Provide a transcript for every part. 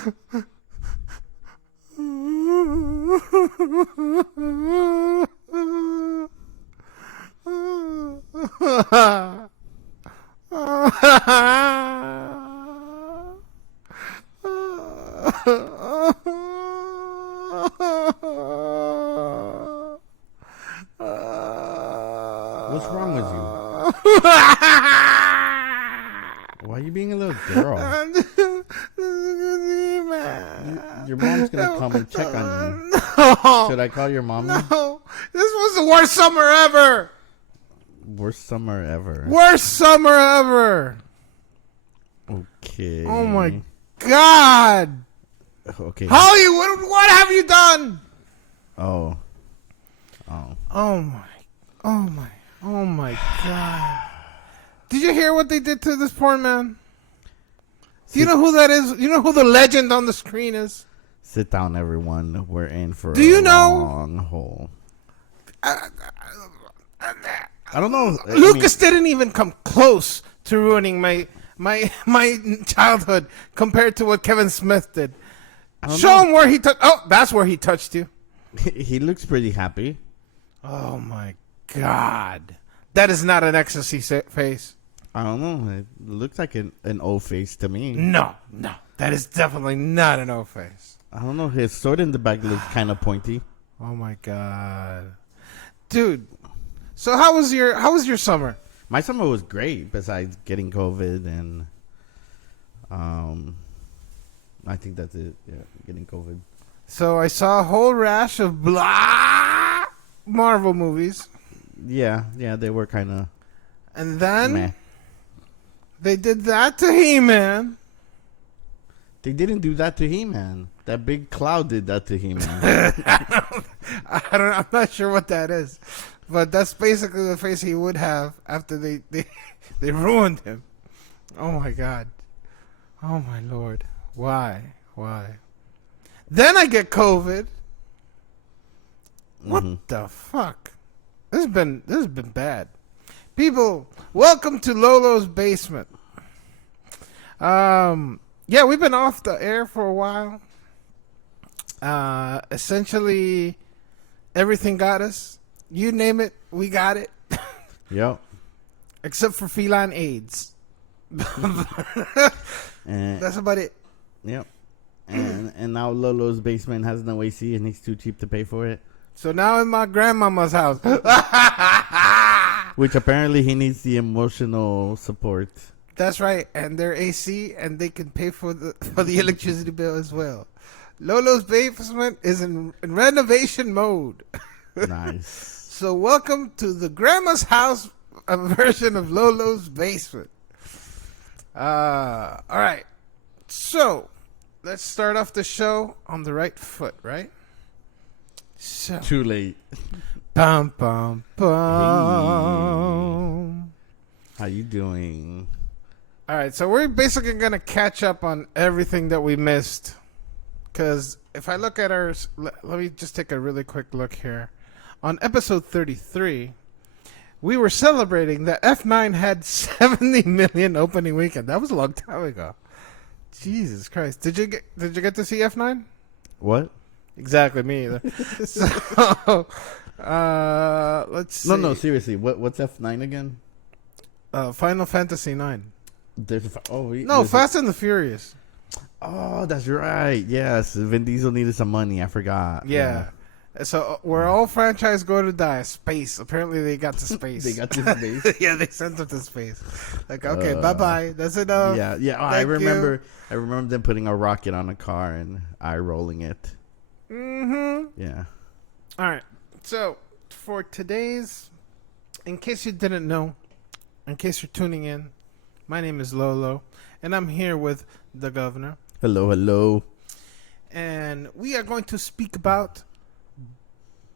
What's wrong with you? Why are you being a little girl? Your mom's gonna come and check on you. No. Should I call your mommy? No. This was the worst summer ever. Worst summer ever. Worst summer ever. Okay. Oh my God. Okay. Hollywood, what have you done? Oh. Oh my God. Did you hear what they did to this poor man? Do you know who that is? You know who the legend on the screen is? Sit down, everyone. We're in for Do you a know? long haul. I don't know. Lucas didn't even come close to ruining my childhood compared to what Kevin Smith did. Show him where he touched. Oh, that's where he touched you. He looks pretty happy. Oh my God. That is not an ecstasy face. I don't know. It looks like an O face to me. No. That is definitely not an O face. I don't know. His sword in the back looks kind of pointy. Oh my God. Dude. So how was your summer? My summer was great besides getting COVID and I think that's it. Yeah, getting COVID. So I saw a whole rash of blah Marvel movies. Yeah, they were kind of. And then meh. They did that to He-Man. They didn't do that to He-Man. That big cloud did that to He-Man. I'm not sure what that is. But that's basically the face he would have after they ruined him. Oh my God. Oh my Lord. Why? Then I get COVID. What the fuck? This has been bad. People, welcome to Lolo's basement. Yeah, we've been off the air for a while. Essentially, everything got us. You name it, we got it. Yep. Except for feline AIDS. That's about it. Yep. And now Lolo's basement has no AC and he's too cheap to pay for it. So now in my grandmama's house. Which apparently he needs the emotional support. That's right. And their AC, and they can pay for the electricity bill as well. Lolo's basement is in renovation mode. Nice. So welcome to the grandma's house, a version of Lolo's basement. All right. So let's start off the show on the right foot, right? So Too late. Bum, bum, bum. How you doing? All right, so we're basically going to catch up on everything that we missed. Because if I look at our... Let me just take a really quick look here. On episode 33, we were celebrating that F9 had 70 million opening weekend. That was a long time ago. Jesus Christ. Did you get to see F9? What? Exactly, me either. So, let's see. No, seriously. What's F9 again? Final Fantasy 9. Fast and the Furious. Oh, that's right. Yes, Vin Diesel needed some money. I forgot. Yeah. So where all franchise go to die, space. Apparently they got to space. They got to space. Yeah, they sent them to space. Like, okay, bye. That's enough. Yeah. Oh, I remember them putting a rocket on a car and eye rolling it. Mm-hmm. Yeah. All right. So for today's, in case you didn't know, in case you're tuning in, my name is Lolo, and I'm here with the Guv'na. Hello. And we are going to speak about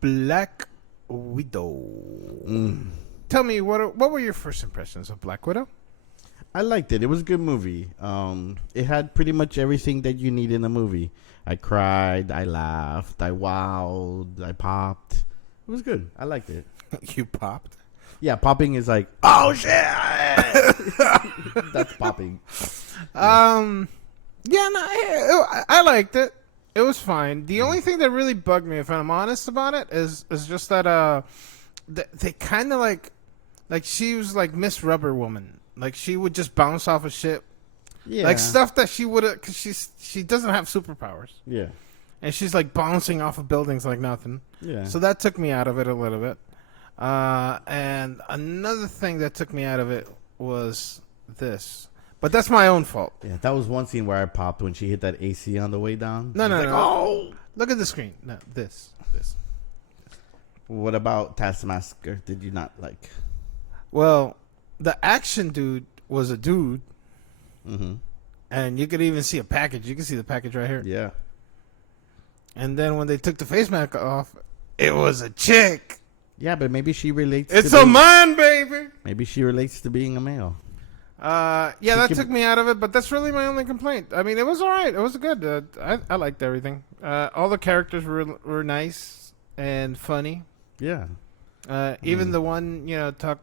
Black Widow. Tell me, what were your first impressions of Black Widow? I liked it. It was a good movie. It had pretty much everything that you need in a movie. I cried, I laughed, I wowed, I popped. It was good. I liked it. You popped? Yeah, popping is like, oh shit! That's popping. Yeah, no, I liked it. It was fine. The only thing that really bugged me, if I'm honest about it, is just that they kind of like she was like Miss Rubber Woman. Like she would just bounce off of shit, Yeah. like stuff that she would have, because she doesn't have superpowers, Yeah. and she's like bouncing off of buildings like nothing. Yeah. So that took me out of it a little bit. And another thing that took me out of it was this. But that's my own fault. Yeah, that was one scene where I popped when she hit that AC on the way down. No. Oh! Look at the screen. No, this. What about Taskmaster? Did you not like? Well, the action dude was a dude. Mm-hmm. And you could even see a package. You can see the package right here. Yeah. And then when they took the face mask off, it was a chick. Yeah, but maybe she relates. It's a man, baby. Maybe she relates to being a male. Yeah, that took me out of it, but that's really my only complaint. I mean, it was all right. It was good. I liked everything. All the characters were nice and funny. Yeah. Even the one,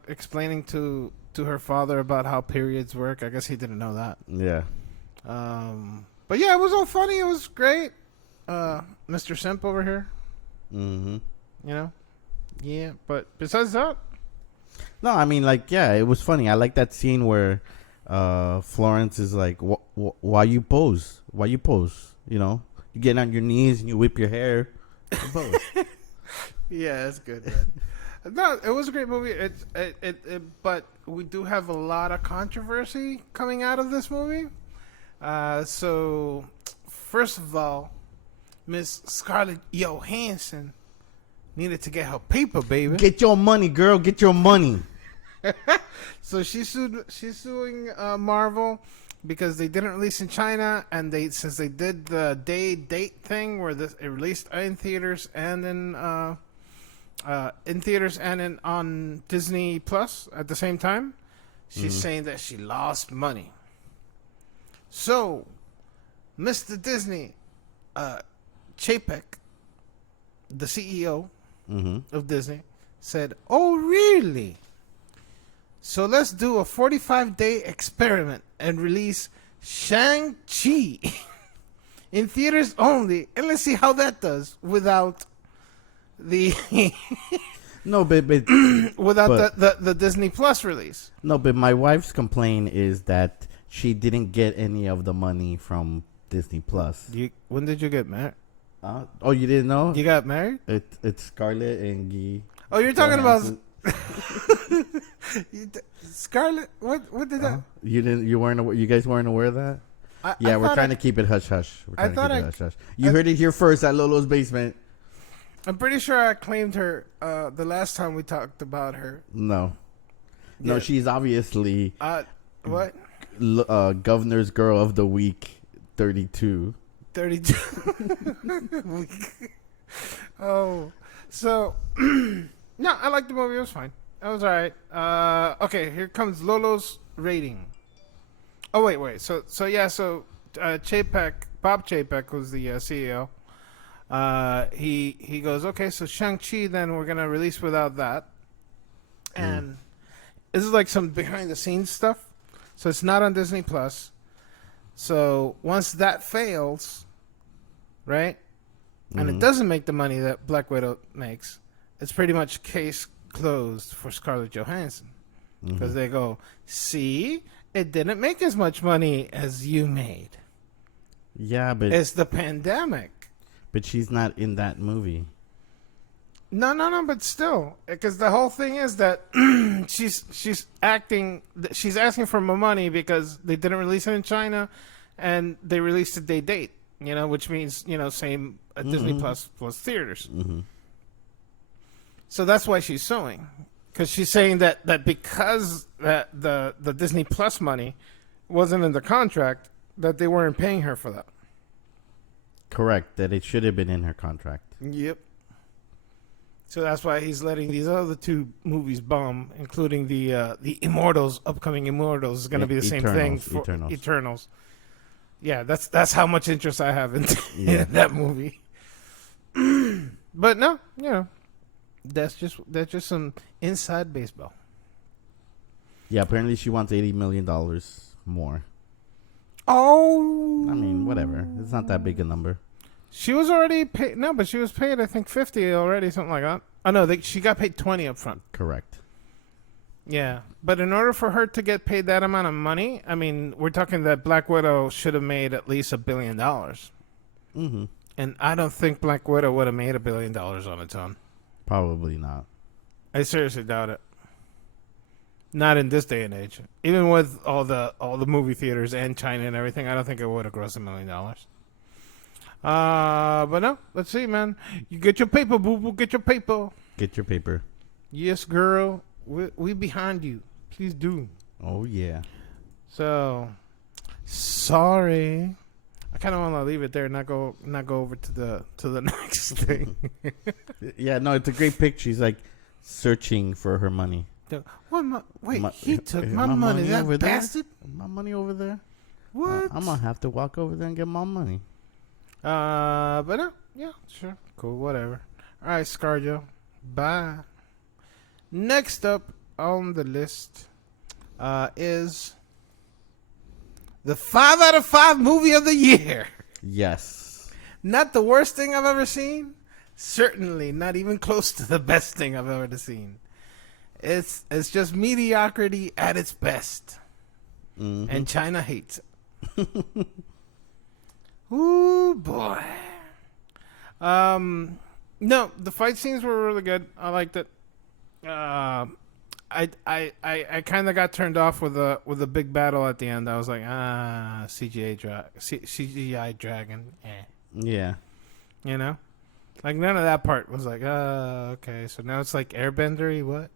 explaining to her father about how periods work. I guess he didn't know that. Yeah. But yeah, it was all funny. It was great. Mr. Simp over here. Mm-hmm. Yeah, but besides that, no, I mean, like, yeah, it was funny. I like that scene where Florence is like, "Why you pose? Why you pose? You get on your knees and you whip your hair." You pose. yeah, it's good. Man. No, it was a great movie. But we do have a lot of controversy coming out of this movie. So first of all, Miss Scarlett Johansson needed to get her paper, baby. Get your money, girl. Get your money. So she's suing Marvel because they didn't release in China, and since they did the date thing where it released in theaters and on Disney Plus at the same time, she's saying that she lost money. So, Mr. Disney, Chapek, the CEO of Disney, said, "Oh, really? So let's do a 45-day experiment and release Shang-Chi in theaters only, and let's see how that does without the No, but without the Disney Plus release." No, but my wife's complaint is that she didn't get any of the money from Disney Plus. When did you get married? Oh, you didn't know? You got married? It's Scarlett and Guy. Oh, you're talking about Scarlett? What did that? You weren't aware, you guys weren't aware of that? We're trying to keep it hush hush. You heard it here first at Lolo's basement. I'm pretty sure I claimed her the last time we talked about her. No, Yeah. she's obviously what? Governor's Girl of the Week 32. 32. Oh, so no, I liked the movie. It was fine. It was all right. Okay, here comes Lolo's rating. Oh wait. So Chapek, Bob Chapek was the CEO. He goes, okay, so Shang-Chi, then we're gonna release without that, and this is like some behind the scenes stuff. So it's not on Disney Plus. So once that fails, right, and it doesn't make the money that Black Widow makes, it's pretty much case closed for Scarlett Johansson, because they go, see, it didn't make as much money as you made. Yeah, but It's the pandemic. But she's not in that movie. No, but still, because the whole thing is that she's asking for more money because they didn't release it in China, and they released a date, which means same Disney plus theaters. So that's why she's suing, because she's saying that because the Disney Plus money wasn't in the contract, that they weren't paying her for that. Correct, that it should have been in her contract. Yep. So that's why he's letting these other two movies bomb, including the Immortals. Upcoming Immortals is going to be the same thing for Eternals. Yeah, that's how much interest I have in that movie. But no, that's just some inside baseball. Yeah, apparently she wants $80 million more. Oh. I mean, whatever. It's not that big a number. She was already paid. No, but she was paid, I think, 50 already, something like that. Oh, no, she got paid 20 up front. Correct. Yeah. But in order for her to get paid that amount of money, I mean, we're talking that Black Widow should have made at least $1 billion. Mm-hmm. And I don't think Black Widow would have made $1 billion on its own. Probably not. I seriously doubt it. Not in this day and age. Even with all the movie theaters and China and everything, I don't think it would have grossed $1 million. But no, let's see, man. You get your paper, boo boo. Get your paper. Get your paper. Yes, girl. We behind you. Please do. Oh yeah. So, sorry. I kind of want to leave it there, and not go over to the next thing. Yeah, no, it's a great picture. She's like searching for her money. Wait, he took my money. That over bastard. There? My money over there. What? I'm gonna have to walk over there and get my money. But yeah, sure, cool, whatever. All right, ScarJo, bye. Next up on the list, is the 5 out of 5 movie of the year. Yes. Not the worst thing I've ever seen. Certainly not even close to the best thing I've ever seen. It's just mediocrity at its best. Mm-hmm. And China hates it. Ooh, boy. No, the fight scenes were really good. I liked it. I kind of got turned off with a big battle at the end. I was like, CGI dragon. Yeah. You know? Like, none of that part was like, okay. So now it's like Airbendery, what?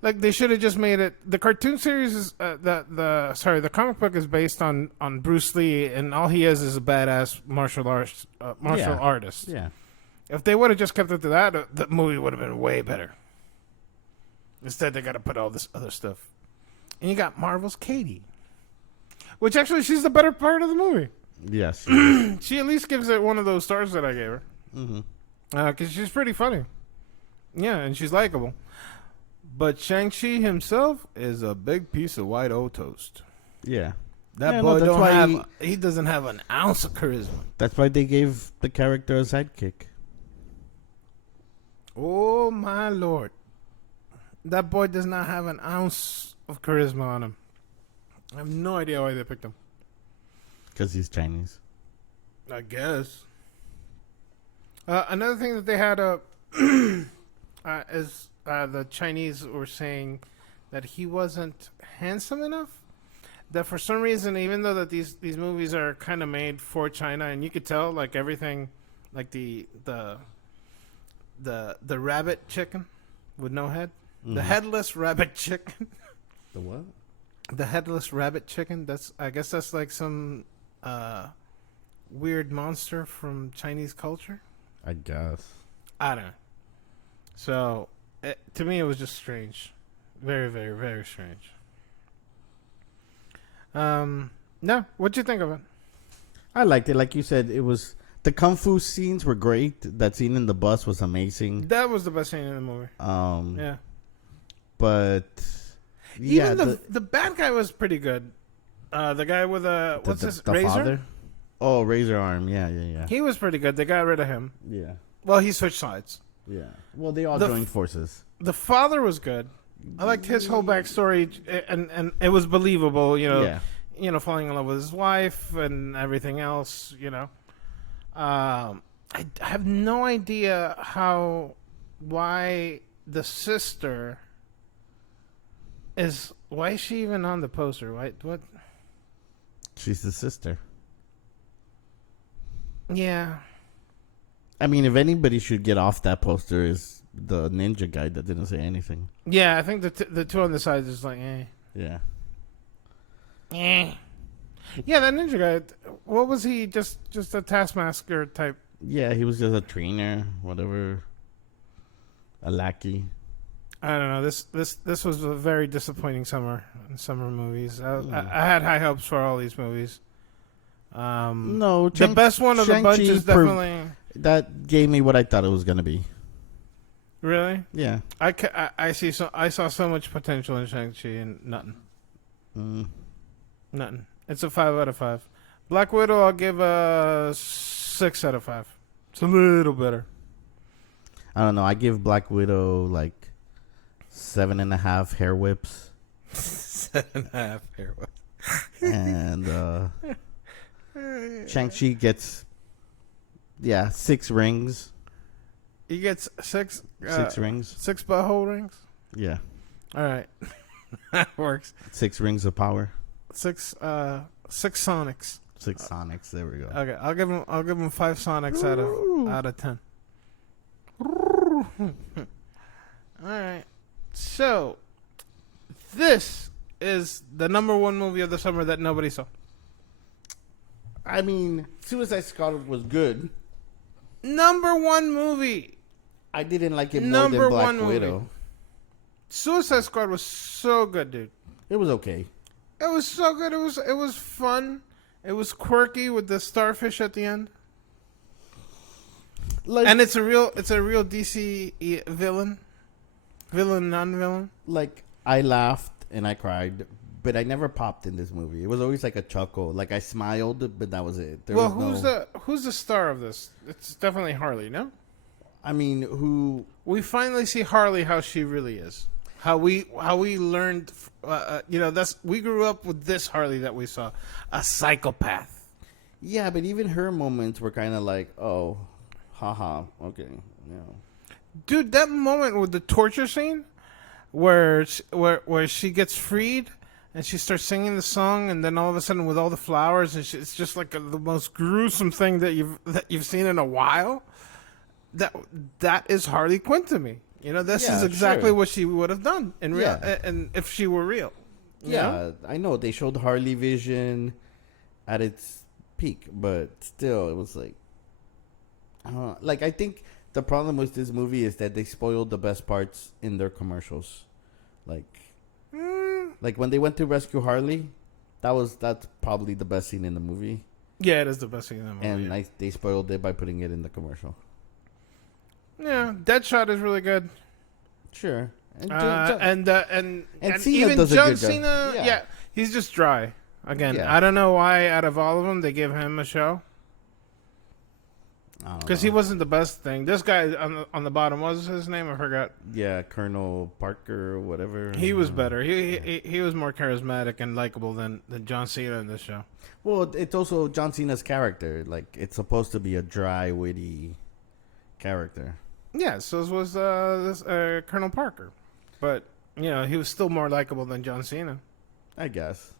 Like, they should have just made it. The cartoon series is the comic book is based on Bruce Lee, and all he is a badass martial artist. Yeah. If they would have just kept it to that, the movie would have been way better. Instead, they got to put all this other stuff, and you got Marvel's Katie, which actually she's the better part of the movie. Yes. She at least gives it one of those stars that I gave her, because she's pretty funny. Yeah, and she's likable. But Shang-Chi himself is a big piece of white old toast. Yeah. That boy he doesn't have an ounce of charisma. That's why they gave the character a sidekick. Oh, my Lord. That boy does not have an ounce of charisma on him. I have no idea why they picked him. Because he's Chinese. I guess. Another thing that they had is the Chinese were saying that he wasn't handsome enough. That for some reason, even though that these movies are kind of made for China, and you could tell like everything, like the rabbit chicken with no head, the headless rabbit chicken. The what? The headless rabbit chicken. I guess that's like some weird monster from Chinese culture. I guess. I don't know. So, to me, it was just strange. Very, very, very strange. No, what'd you think of it? I liked it. Like you said, it was... The kung fu scenes were great. That scene in the bus was amazing. That was the best scene in the movie. Yeah. But... Even the bad guy was pretty good. The guy with the razor? Father? Oh, razor arm. Yeah. He was pretty good. They got rid of him. Yeah. Well, he switched sides. Yeah. Well, they all joined forces. The father was good. I liked his whole backstory, and it was believable. You know, falling in love with his wife and everything else. You know, I have no idea why the sister is. Why is she even on the poster? What? She's the sister. Yeah. I mean, if anybody should get off that poster is the ninja guy that didn't say anything. Yeah, I think the two on the sides is like, Yeah. Yeah, that ninja guy. What was he? Just a taskmaster type. Yeah, he was just a trainer, whatever. A lackey. I don't know. This was a very disappointing summer movies. I had high hopes for all these movies. No, the best one of the bunch is definitely that gave me what I thought it was gonna be. Really? Yeah. I saw so much potential in Shang-Chi and nothing. Nothing. It's a 5 out of 5. Black Widow, I'll give a 6 out of 5. It's a little better. I don't know. I give Black Widow like 7.5 hair whips. 7.5 hair whips. And Shang-Chi gets 6 rings. He gets 6 6 rings. 6 butthole rings. Yeah. All right. That works. 6 rings of power. 6 Sonics. 6 Sonics. There we go. Okay, I'll give him 5 Sonics out of 10. All right. So, this is the number 1 movie of the summer that nobody saw. I mean, Suicide Squad was good. Number 1 movie. I didn't like it more Number than Black 1 Widow. movie. Suicide Squad was so good, dude. It was okay. It was so good. It was fun. It was quirky with the starfish at the end. Like, And it's a real DC villain, non-villain. like, I laughed and I cried, but I never popped in this movie. It was always like a chuckle. Like, I smiled, but that was it. There Well, was who's the star of this? It's definitely Harley, no? I mean, who? We finally see Harley how she really is. How we learned, we grew up with this Harley that we saw, a psychopath. Yeah, but even her moments were kind of like, oh, haha, okay, yeah. Dude, that moment with the torture scene, where she gets freed and she starts singing the song, and then all of a sudden with all the flowers, and it's just like the most gruesome thing that you've seen in a while. That is Harley Quinn to me. You know, this is exactly what she would have done in real, and if she were real. You know? I know they showed Harley Vision at its peak, but still, it was like, I think the problem with this movie is that they spoiled the best parts in their commercials, like when they went to rescue Harley, that's probably the best scene in the movie. Yeah, it is the best scene in the movie. And they spoiled it by putting it in the commercial. Yeah, Deadshot is really good. Sure. And and Cena even does a John good job. Cena, Yeah. he's just dry. Again, Yeah. I don't know why out of all of them they give him a show, because he wasn't the best thing. This guy on the bottom, what was his name? I forgot. Yeah, Colonel Parker or whatever. He was better. He was more charismatic and likable than John Cena in this show. Well, it's also John Cena's character. Like, it's supposed to be a dry, witty character. Yeah, so was Colonel Parker, but he was still more likable than John Cena. I guess.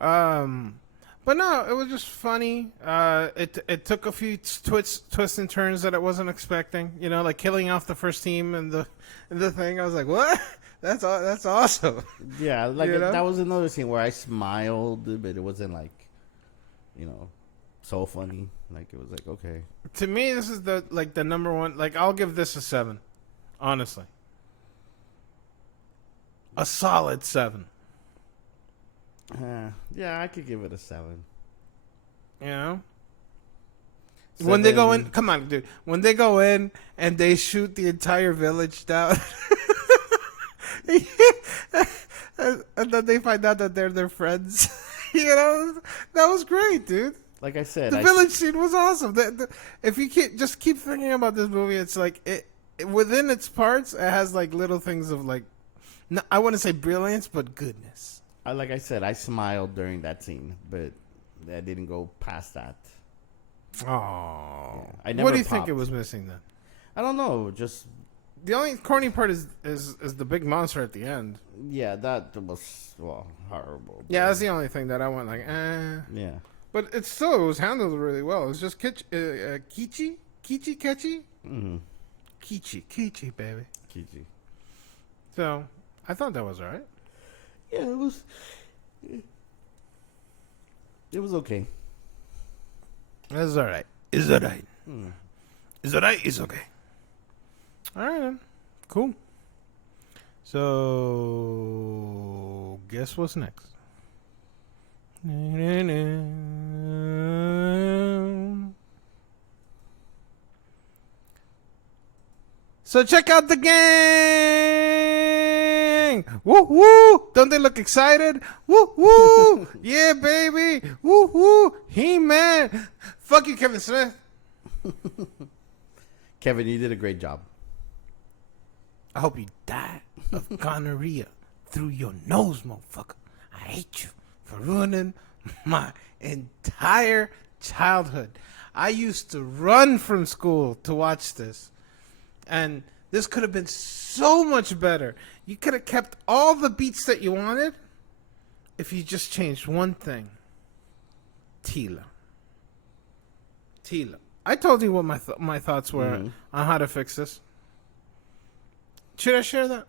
But no, it was just funny. It took a few twists and turns that I wasn't expecting. Like killing off the first team and the thing. I was like, what? That's awesome. Yeah, like that was another scene where I smiled, but it wasn't like, so funny. Like, it was like, okay. To me, this is the number 1. Like, I'll give this a 7. Honestly, a solid 7. Yeah, I could give it a 7. When they go in, come on, dude. When they go in and they shoot the entire village down, and then they find out that they're their friends. That was great, dude. Like I said, The village scene was awesome. If you keep thinking about this movie, it's like it within its parts, it has like little things of like, I wouldn't say brilliance, but goodness. Like I said, I smiled during that scene, but I didn't go past that. Oh, I never what do you popped. think it was missing then? I don't know. Just the only corny part is the big monster at the end. yeah, that was horrible. Yeah, that's the only thing that I went like, Yeah. But it was handled really well. It was just kichi, catchy. Mm-hmm. Kichi, baby. Kiji. So I thought that was alright. Yeah, it was. It was okay. It's alright. It's alright. Hmm. It's alright. It's okay. Alright then. Cool. So guess what's next? So check out the gang. everything. Woo woo! Don't they look excited? Woo woo! Yeah, baby! Woo woo! He-Man! Fuck you, Kevin Smith. Kevin, you did a great job. I hope you die of gonorrhea through your nose, motherfucker. I hate you for ruining my entire childhood. I used to run from school to watch this. And this could have been so much better. You could have kept all the beats that you wanted if you just changed one thing. Teela. I told you what my thoughts were on how to fix this. Should I share that?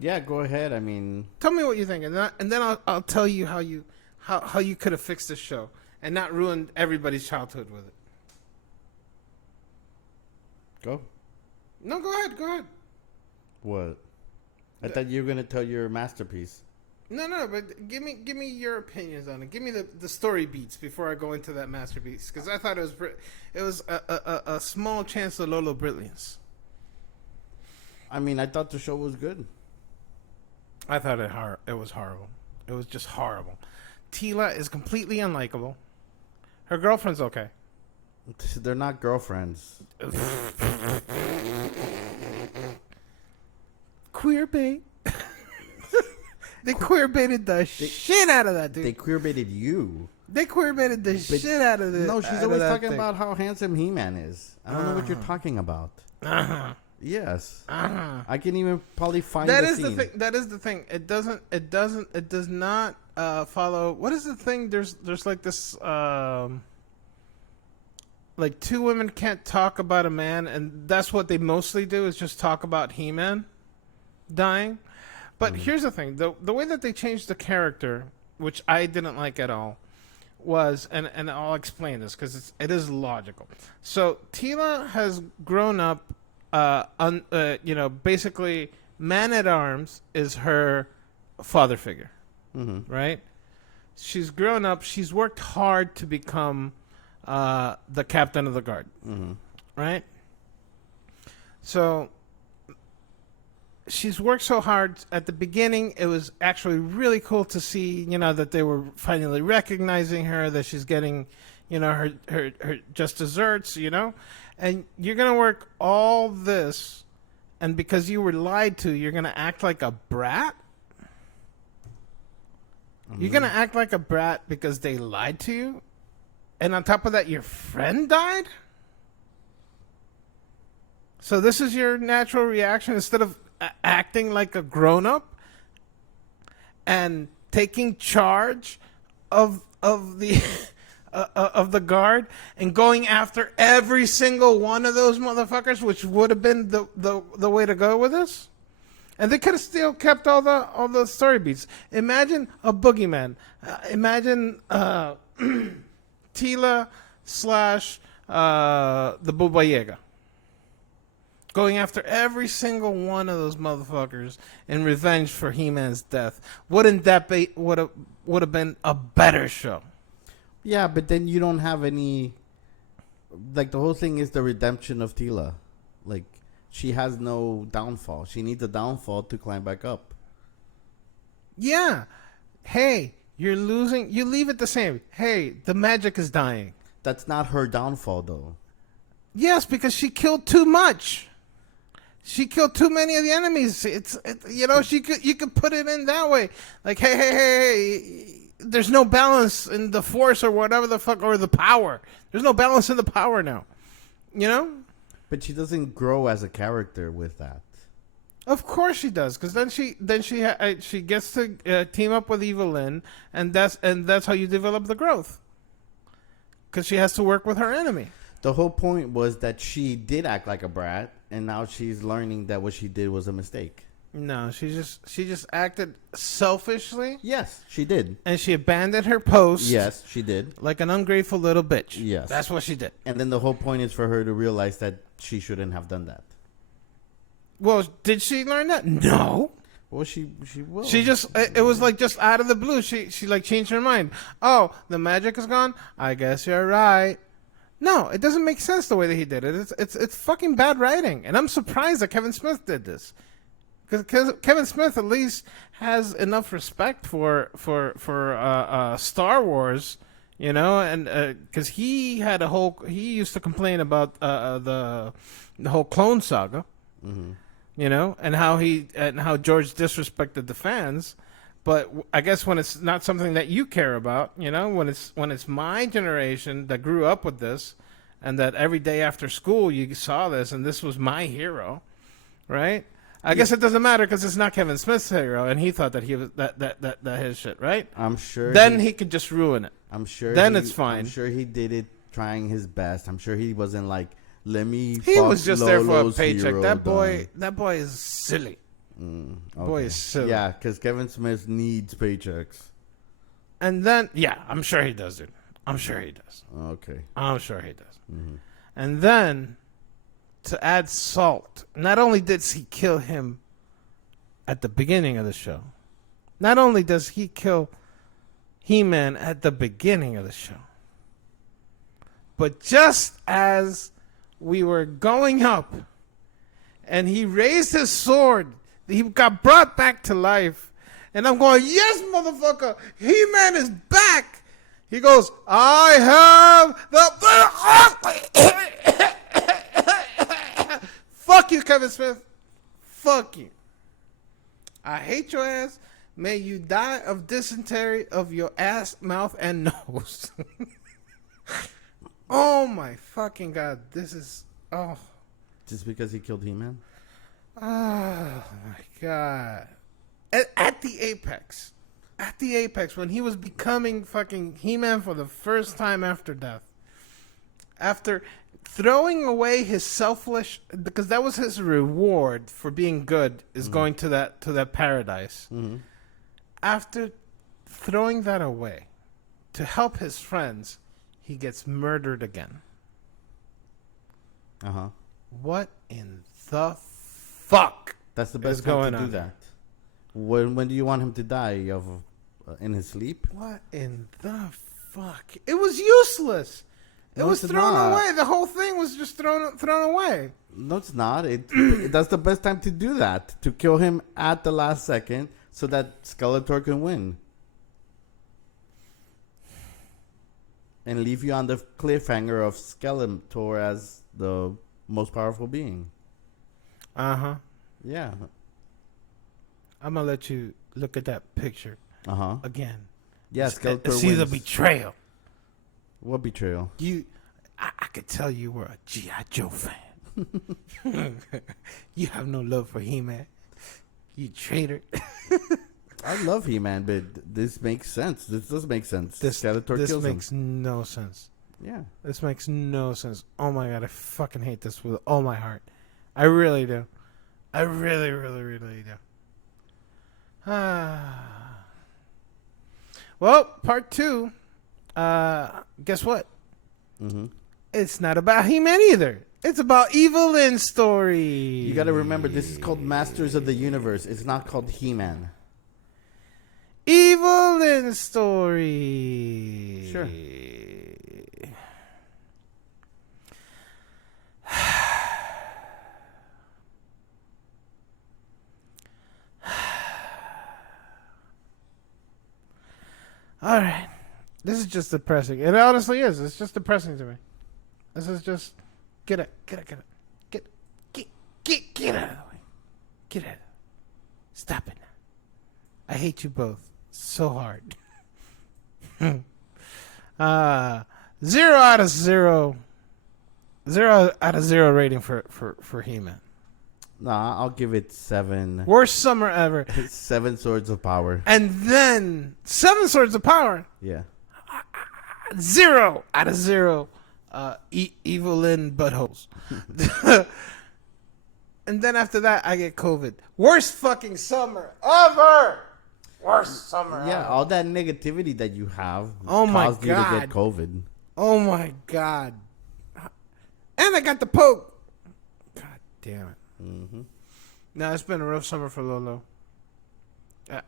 Yeah, go ahead. I mean, tell me what you think, and then I'll tell you how you could have fixed this show and not ruined everybody's childhood with it. Go. No, go ahead. What? I thought you were gonna tell your masterpiece. No, but give me your opinions on it. Give me the story beats before I go into that masterpiece, because I thought it was a small chance of Lolo brilliance. I mean, I thought the show was good. I thought it was horrible. It was just horrible. Teela is completely unlikable. Her girlfriend's okay. They're not girlfriends. Queer bait. They queer baited the shit out of that dude. They queer baited you. They queer baited the shit out of it. No, she's always talking about how handsome He-Man is. I don't know what you're talking about. Yes. I can even probably find that the is scene. the thing. That is the thing. It does not follow. What is the thing? There's like this. Like two women can't talk about a man, and that's what they mostly do is just talk about He-Man dying. But here's the thing: the way that they changed the character, which I didn't like at all, was and I'll explain this because it is logical. So Teela has grown up. Basically, Man-at-Arms is her father figure, right? She's grown up. She's worked hard to become the captain of the guard, right? So she's worked so hard. At the beginning, it was actually really cool to see, that they were finally recognizing her, that she's getting, her just desserts, And you're going to work all this, and because you were lied to, you're going to act like a brat? You're going to act like a brat because they lied to you? And on top of that, your friend died? So this is your natural reaction instead of acting like a grown-up and taking charge of the... of the guard and going after every single one of those motherfuckers, which would have been the way to go with this, and they could have still kept all the story beats. Imagine a boogeyman. Imagine Teela / the Baba Yaga going after every single one of those motherfuckers in revenge for He-Man's death. Wouldn't that be would have been a better show? Yeah, but then you don't have any... Like, the whole thing is the redemption of Teela. Like, she has no downfall. She needs a downfall to climb back up. Yeah. Hey, you're losing... You leave it the same. Hey, the magic is dying. That's not her downfall, though. Yes, because she killed too much. She killed too many of the enemies. You could put it in that way. Like, hey... There's no balance in the force or whatever the fuck, or the power. There's no balance in the power now. But she doesn't grow as a character with that. Of course she does, because then she gets to team up with Evelyn, and that's how you develop the growth. Because she has to work with her enemy. The whole point was that she did act like a brat, and now she's learning that what she did was a mistake. No, she just acted selfishly. Yes, she did. And she abandoned her post. Yes, she did. Like an ungrateful little bitch. Yes. That's what she did. And then the whole point is for her to realize that she shouldn't have done that. Well, did she learn that? No. Well, she will. She just, it was like just out of the blue. She like changed her mind. Oh, the magic is gone? I guess you're right. No, it doesn't make sense the way that he did it. It's fucking bad writing. And I'm surprised that Kevin Smith did this. Because Kevin Smith at least has enough respect for Star Wars, you know, and because he used to complain about the whole Clone Saga, you know, and how George disrespected the fans. But I guess when it's not something that you care about, you know, when it's my generation that grew up with this, and that every day after school you saw this, and this was my hero, right? I guess it doesn't matter because it's not Kevin Smith's hero, and he thought that he was that his shit, right? I'm sure. Then he could just ruin it. I'm sure. Then it's fine. I'm sure he did it trying his best. I'm sure he wasn't like, let me. He was just there for a Lolo's paycheck. hero That done. boy is silly. Okay. Boy is silly. Yeah, because Kevin Smith needs paychecks. And then, yeah, I'm sure he does, dude. I'm sure he does. Okay. I'm sure he does. Mm-hmm. And then, to add salt, not only did he kill him at the beginning of the show, not only does he kill He-Man at the beginning of the show, but just as we were going up and he raised his sword, he got brought back to life. And I'm going, yes, motherfucker, He-Man is back. He goes, I have the... Fuck you, Kevin Smith. Fuck you. I hate your ass. May you die of dysentery of your ass, mouth, and nose. Oh, my fucking God. This is... Oh. Just because he killed He-Man? Oh, my God. At the apex. At the apex, when he was becoming fucking He-Man for the first time after death. After throwing away his selfish... Because that was his reward for being good, is going to that paradise. Mm-hmm. After throwing that away to help his friends, he gets murdered again. Uh-huh. What in the fuck? That's the best is time going to do on? that. When do you want him to die? In his sleep? What in the fuck? It was useless. It No, was it's thrown not. away. The whole thing was just thrown away. No, it's not. That's the best time to do that. To kill him at the last second so that Skeletor can win. And leave you on the cliffhanger of Skeletor as the most powerful being. Uh-huh. Yeah. I'm going to let you look at that picture Uh-huh. again. Yeah, Skeletor See the wins. betrayal. What betrayal? I could tell you were a G.I. Joe fan. You have no love for He-Man. You traitor. I love He-Man, but this makes sense. This does make sense. Skeletor This kills him. makes no sense. Yeah. This makes no sense. Oh my God, I fucking hate this with all my heart. I really do. I really, really, really do. Well, part 2. Guess what? Mm-hmm. It's not about He-Man either. It's about Evelyn's story. You got to remember, this is called Masters of the Universe. It's not called He-Man. Evelyn's story. Sure. All right. This is just depressing. It honestly is. It's just depressing to me. This is just get out of the way. Get out. Stop it now. I hate you both so hard. 0 out of 0. 0 out of 0 rating for He-Man. Nah, I'll give it 7. Worst summer ever. 7 Swords of Power. And then 7 Swords of Power. Yeah. 0 out of 0 Evelyn buttholes. And then after that, I get COVID. Worst fucking summer ever. Worst summer Yeah, ever. all that negativity that you have Oh my caused you to God. get COVID. Oh my God. And I got the poke. God damn it. Mm-hmm. No, it's been a rough summer for Lolo. All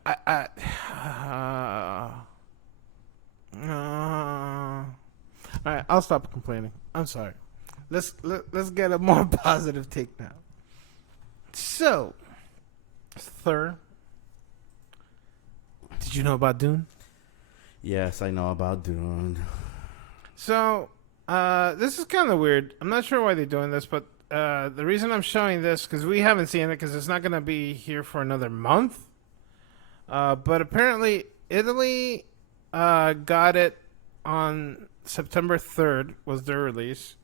right, I'll stop complaining. I'm sorry. Let's get a more positive take now. So, Third. Did you know about Dune? Yes, I know about Dune. So, this is kind of weird. I'm not sure why they're doing this, but the reason I'm showing this, because we haven't seen it, because it's not going to be here for another month. But apparently, Italy got it on September 3rd, was their release.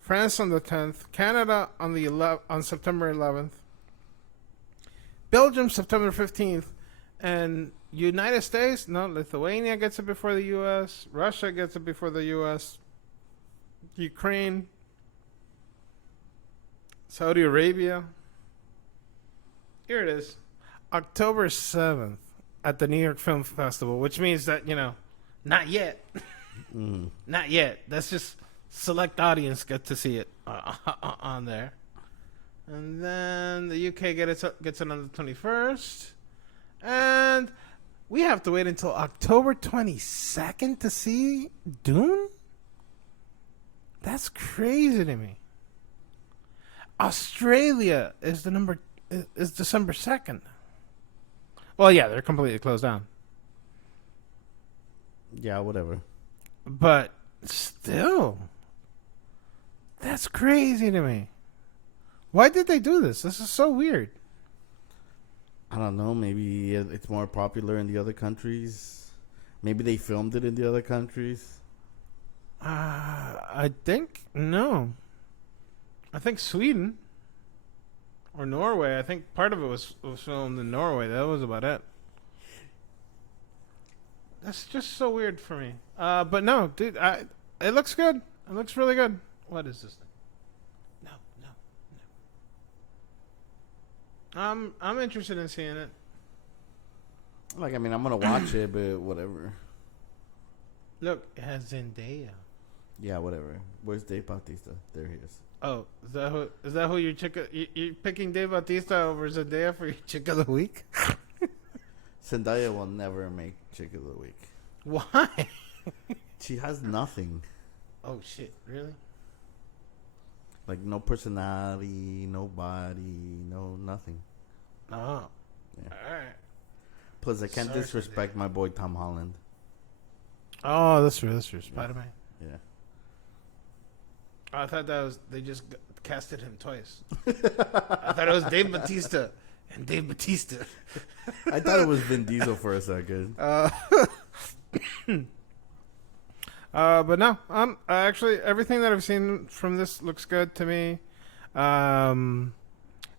France on the 10th. Canada on September 11th. Belgium, September 15th. And United States, no, Lithuania gets it before the U.S. Russia gets it before the U.S. Ukraine. Saudi Arabia. Here it is. October 7th at the New York Film Festival, which means that, not yet. Not yet. That's just select audience get to see it on there. And then the UK gets it on the 21st. And we have to wait until October 22nd to see Dune? That's crazy to me. Australia is December 2nd. Well, yeah, they're completely closed down. Yeah, whatever. But still, that's crazy to me. Why did they do this? This is so weird. I don't know. Maybe it's more popular in the other countries. Maybe they filmed it in the other countries. I think no. I think Sweden or Norway. I think part of it was filmed in Norway. That was about it. That's just so weird for me. But no, dude, it looks good. It looks really good. What is this thing? No. I'm interested in seeing it. Like, I mean, I'm gonna watch it, but whatever. Look, it has Zendaya. Yeah, whatever. Where's Dave Bautista? There he is. Oh, is that who your chick? You're picking Dave Bautista over Zendaya for your chick of the week? Zendaya will never make chick of the week. Why? She has nothing. Oh shit! Really? Like, no personality, no body, no nothing. Oh. Yeah. All right. Plus, I can't Sorry, disrespect my boy Tom Holland. Oh, that's true. That's true. Spider-Man. Yeah. Oh, I thought that was they just casted him twice. I thought it was Dave Bautista and Dave Bautista. I thought it was Vin Diesel for a second. But no, actually everything that I've seen from this looks good to me. And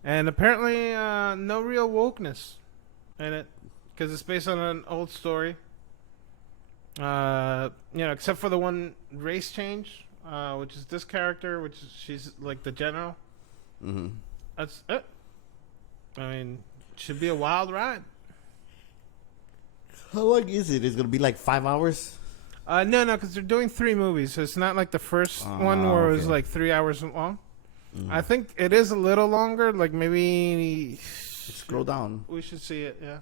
apparently no real wokeness in it because it's based on an old story. Except for the one race change, which is this character, she's like the general. Mm-hmm. That's it. I mean, should be a wild ride. How long is it? It's gonna be like 5 hours. No, because they're doing 3 movies, so it's not like the first one where it was like 3 hours long. Mm. I think it is a little longer, like maybe. Scroll down. We should see it. Yeah.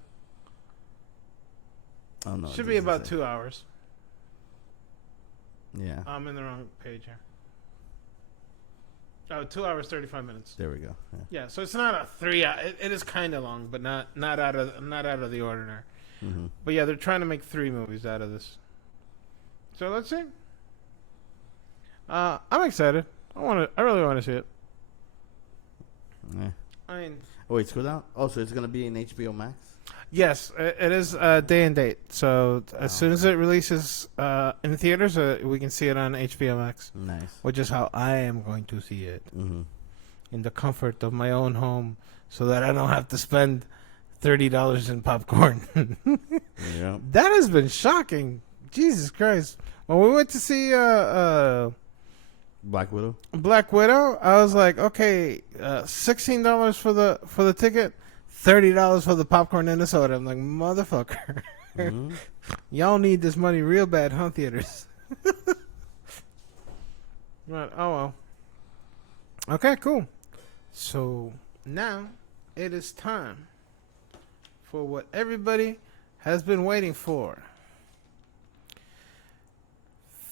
Oh no. Should be about 2 hours. Yeah. I'm in the wrong page here. Oh, 2 hours 35 minutes. There we go. Yeah, so it's not a 3 hour. It is kind of long, but not out of the ordinary. Mm-hmm. But yeah, they're trying to make 3 movies out of this. So let's see. I'm excited. I really want to see it. Yeah. I mean, oh wait, scroll down. Oh, so it's gonna be in HBO Max. Yes, it is day and date. So as soon as it releases in theaters, we can see it on HBO Max. Nice. Which is how I am going to see it. Mm-hmm. In the comfort of my own home, so that I don't have to spend $30 in popcorn. Yeah. That has been shocking. Jesus Christ. When we went to see Black Widow, I was like, okay, $16 for the ticket, $30 for the popcorn and the soda. I'm like, motherfucker. Mm-hmm. Y'all need this money real bad, huh, theaters? But, oh well. Okay, cool. So now it is time for what everybody has been waiting for.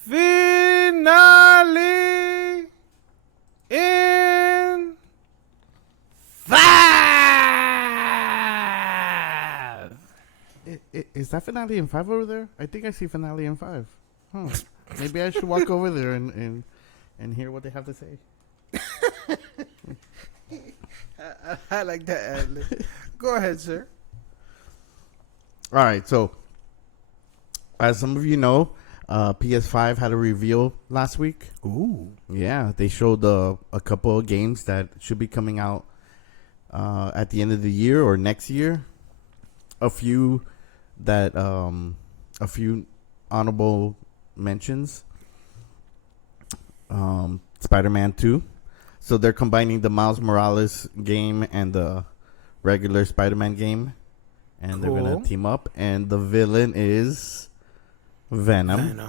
Finale in 5. is that finale in 5 over there? I think I see finale in 5. Huh. Maybe I should walk over there and hear what they have to say. I like that ad-lib. Go ahead, sir. All right, so as some of you know, PS5 had a reveal last week. Ooh. Yeah, they showed a couple of games that should be coming out at the end of the year or next year. A few honorable mentions. Spider-Man 2. So they're combining the Miles Morales game and the regular Spider-Man game. And they're going to team up. And the villain is Venom.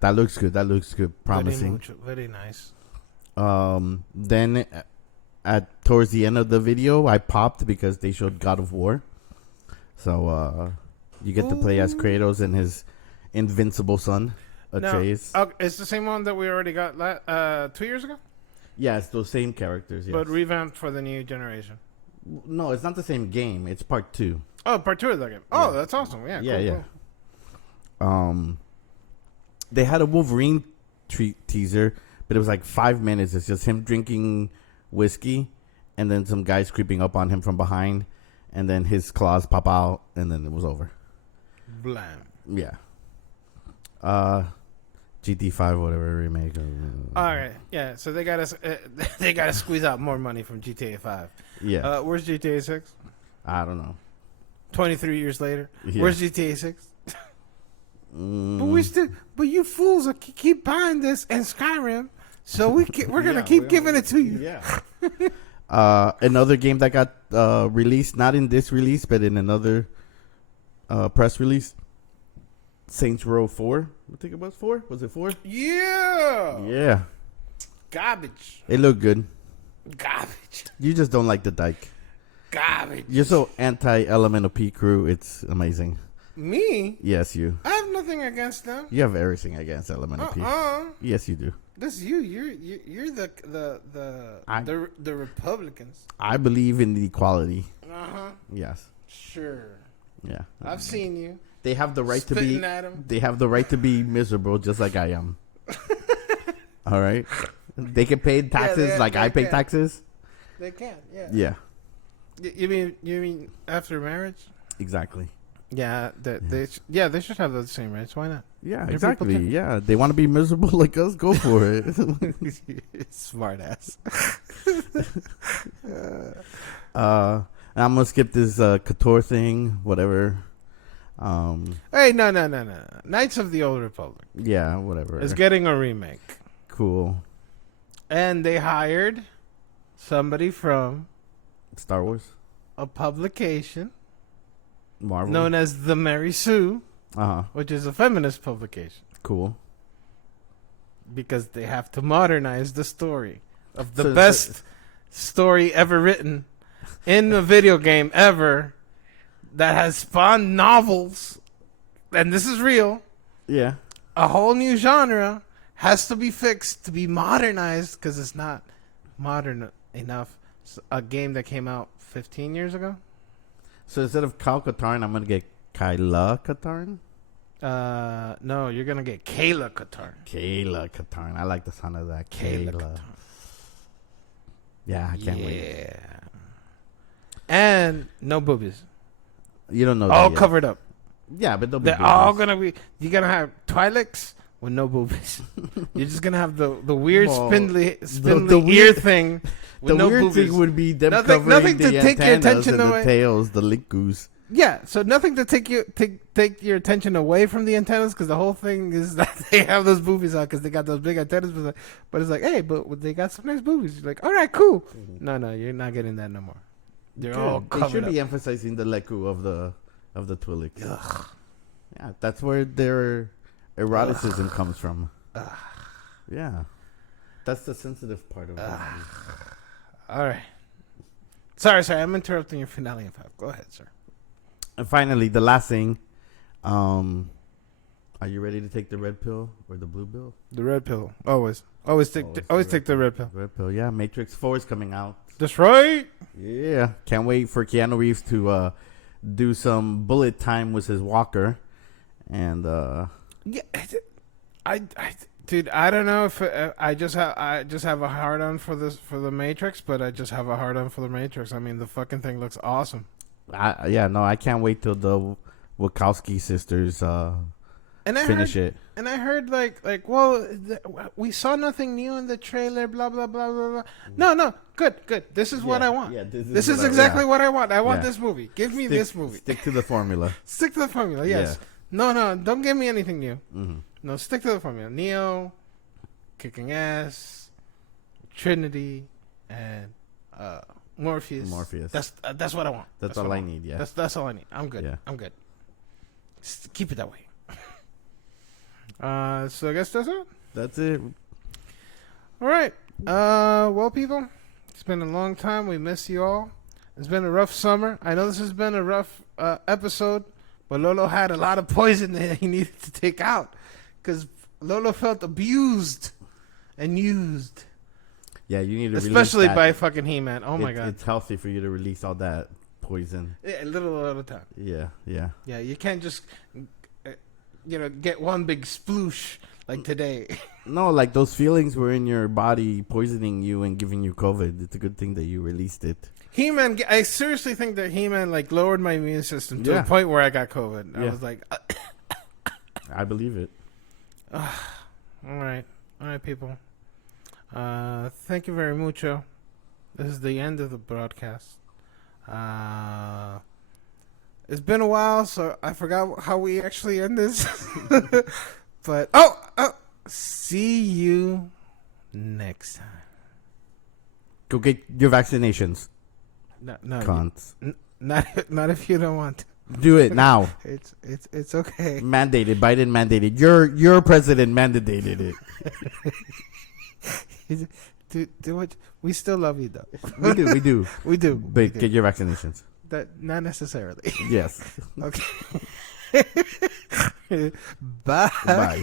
That looks good. Promising. Very nice. Then towards the end of the video, I popped because they showed God of War. So you get to play as Kratos and his invincible son, Atreus. It's the same one that we already got 2 years ago? Yeah, it's those same characters, yes. But revamped for the new generation. No, it's not the same game. It's part 2. Oh, part 2 of that game. Oh, that's awesome. Yeah, cool. They had a Wolverine teaser, but it was like 5 minutes. It's just him drinking whiskey, and then some guys creeping up on him from behind, and then his claws pop out, and then it was over. Blam. Yeah. GT5, whatever remake. All right, yeah. So they gotta squeeze out more money from GTA 5. Yeah. Where's GTA 6? I don't know. 23 years later. Yeah. Where's GTA 6? But you fools are keep buying this and Skyrim, so we're gonna keep giving it to you. Yeah. Another game that got released, not in this release, but in another press release. Saints Row 4. I think it was 4. Was it 4? Yeah. Yeah. Garbage. It looked good. Garbage. You just don't like the dyke. Garbage. You're so anti-Elemental P crew. It's amazing. Me? Yes, you. I have nothing against them. You have everything against Elemental P. Yes, you do. That's you. You're the Republicans. I believe in equality. Yes. Sure. Yeah. I've seen you. They have the right Spitting at 'em. They have the right to be miserable, just like I am. All right. They can pay taxes like I pay taxes. They can. Yeah. Yeah. You mean after marriage? Exactly. Yeah. They should have the same rights. Why not? Yeah. Exactly. Yeah. They want to be miserable like us. Go for it. Smart ass. I'm gonna skip this Couture thing. Whatever. Hey, no. Knights of the Old Republic. Yeah, whatever. Is getting a remake. Cool. And they hired somebody from Star Wars, a publication Marvel, known as The Mary Sue, which is a feminist publication. Cool. Because they have to modernize the story of the best story ever written in a video game ever that has spawned novels, and this is real. Yeah. A whole new genre has to be fixed to be modernized because it's not modern enough. It's a game that came out 15 years ago. So instead of Kyle Katarn, I'm gonna get Kyla Katarn. No, you're gonna get Kayla Katarn. Kayla Katarn. I like the sound of that. Kayla. Yeah, I can't wait. Yeah. And no boobies. You don't know. All that yet. covered up. Yeah, but they'll be. They're all gonna be. You're gonna have Twi'leks with no boobies. You're just gonna have the weird spindly the ear weird, thing. With the no weird boobies. thing would be them nothing covering to the take your antennas attention and away. the tails, the linkus. Yeah, so nothing to take your attention away from the antennas because the whole thing is that they have those boobies out because they got those big antennas. But it's like, hey, but they got some nice boobies. You're like, all right, cool. Mm-hmm. No, you're not getting that no more. They're all covered They should up. be emphasizing the leku of the Twi'leks. Ugh. Yeah, that's where their eroticism comes from. Ugh. Yeah, that's the sensitive part of it. All right. Sorry, I'm interrupting your finale in 5. Go ahead, sir. And finally, the last thing. Are you ready to take the red pill or the blue pill? The red pill. Always take the red pill. Red pill, yeah. Matrix 4 is coming out. That's right. Yeah, can't wait for Keanu Reeves to do some bullet time with his walker, and Yeah, dude, I don't know if I just have a hard on for the Matrix, but I just have a hard on for the Matrix. I mean, the fucking thing looks awesome. I can't wait till the Wachowski sisters finish it. And I heard well, we saw nothing new in the trailer. Blah blah blah blah blah. No, good. This is what I want. Yeah, this is exactly what I want. I want this movie. Give me this movie. Stick to the formula. Stick to the formula. Yes. Yeah. No, don't give me anything new. Mm-hmm. No, stick to the formula. Neo, kicking ass, Trinity, and Morpheus. That's what I want. That's all I need. Yeah. That's all I need. I'm good. Yeah. I'm good. Just keep it that way. So I guess that's it. That's it. All right. Well, people, it's been a long time. We miss you all. It's been a rough summer. I know this has been a rough episode, but Lolo had a lot of poison that he needed to take out because Lolo felt abused and used. Yeah, you need to especially by fucking He-Man. Oh my god, it's healthy for you to release all that poison. Yeah, a little at a time. Yeah. Yeah, you can't just get one big sploosh like today. No, like those feelings were in your body poisoning you and giving you COVID. It's a good thing that you released it. He-Man, I seriously think that He-Man lowered my immune system to a point where I got COVID. I was like, I believe it. All right, people. Thank you very mucho. This is the end of the broadcast. It's been a while, so I forgot how we actually end this. But see you next time. Go get your vaccinations. No, cunts. Not if you don't want to. Do it now. It's okay. Mandated. Biden mandated. Your president mandated it. Do what? We still love you though. We do. We do. But get your vaccinations. That not necessarily. Yes. Okay. Bye. Bye.